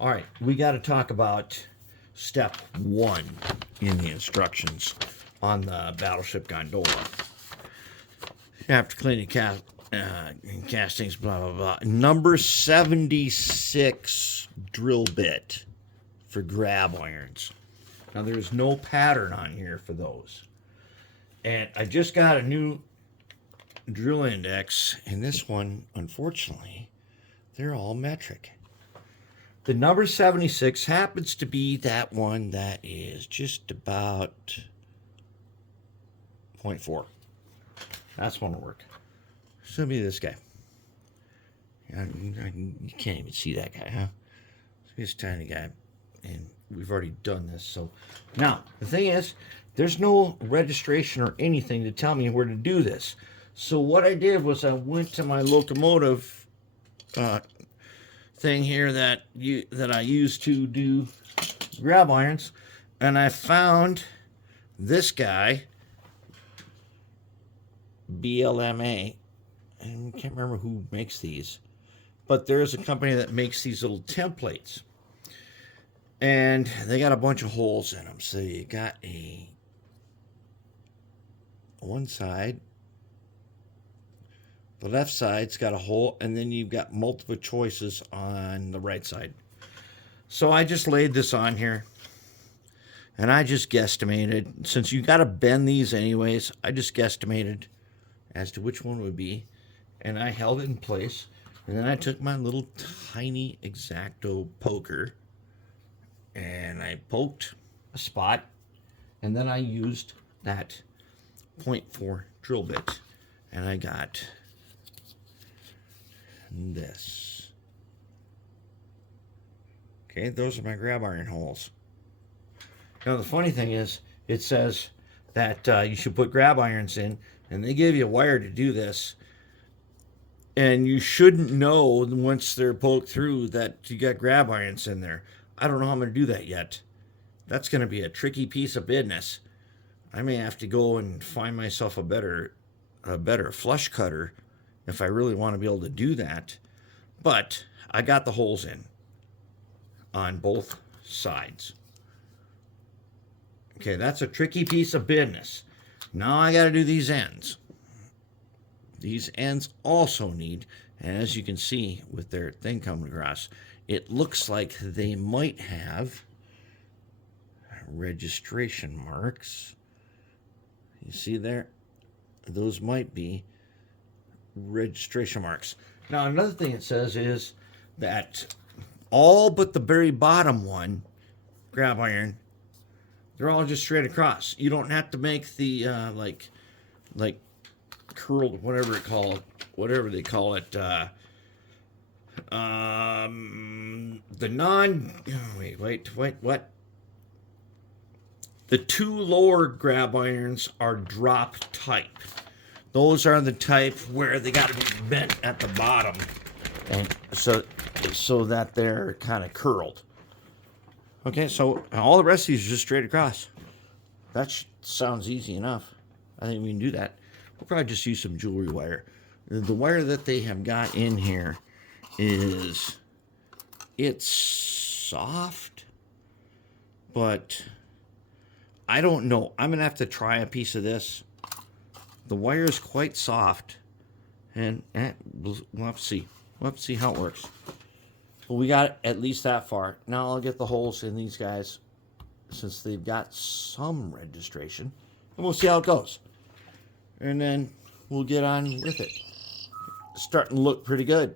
All right, we got to talk about step 1 in the instructions on the battleship gondola. You have to clean your castings, blah, blah, blah. Number 76 drill bit for grab irons. Now, there's no pattern on here for those. And I just got a new drill index, and this one, unfortunately, they're all metric. The number 76 happens to be that one that is just about 0.4. That's one to work. So be this guy. You can't even see that guy, huh? He's a tiny guy, and we've already done this. So now the thing is, there's no registration or anything to tell me where to do this. So what I did was I went to my locomotive thing here that I use to do grab irons, and I found this guy, BLMA. I can't remember who makes these, but there's a company that makes these little templates, and they got a bunch of holes in them. So you got one side, the left side's got a hole, and then you've got multiple choices on the right side. So I just laid this on here, and I just guesstimated, since you got to bend these anyways, I just guesstimated as to which one would be, and I held it in place, and then I took my little tiny X-Acto poker, and I poked a spot, and then I used that 0.4 drill bit, and I got this. Okay, those are my grab iron holes. Now the funny thing is, it says that you should put grab irons in, and they give you a wire to do this, and you shouldn't know once they're poked through that you got grab irons in there. I don't know how I'm going to do that yet. That's going to be a tricky piece of business. I may have to go and find myself a better flush cutter if I really want to be able to do that. But I got the holes in on both sides. Okay, that's a tricky piece of business. Now I got to do these ends. These ends also need, as you can see with their thing coming across, it looks like they might have registration marks. You see there? Those might be registration marks. Now another thing it says is that all but the very bottom one, grab iron, they're all just straight across. You don't have to make the like curled, whatever they call it, the what? The two lower grab irons are drop type. Those are the type where they got to be bent at the bottom, and so that they're kind of curled. Okay, so all the rest of these are just straight across. That sounds easy enough. I think we can do that. We'll probably just use some jewelry wire. The wire that they have got in here it's soft, but I don't know. I'm going to have to try a piece of this. The wire is quite soft, and we'll have to see. We'll have to see how it works. But we got at least that far. Now I'll get the holes in these guys, since they've got some registration, and we'll see how it goes. And then we'll get on with it. It's starting to look pretty good.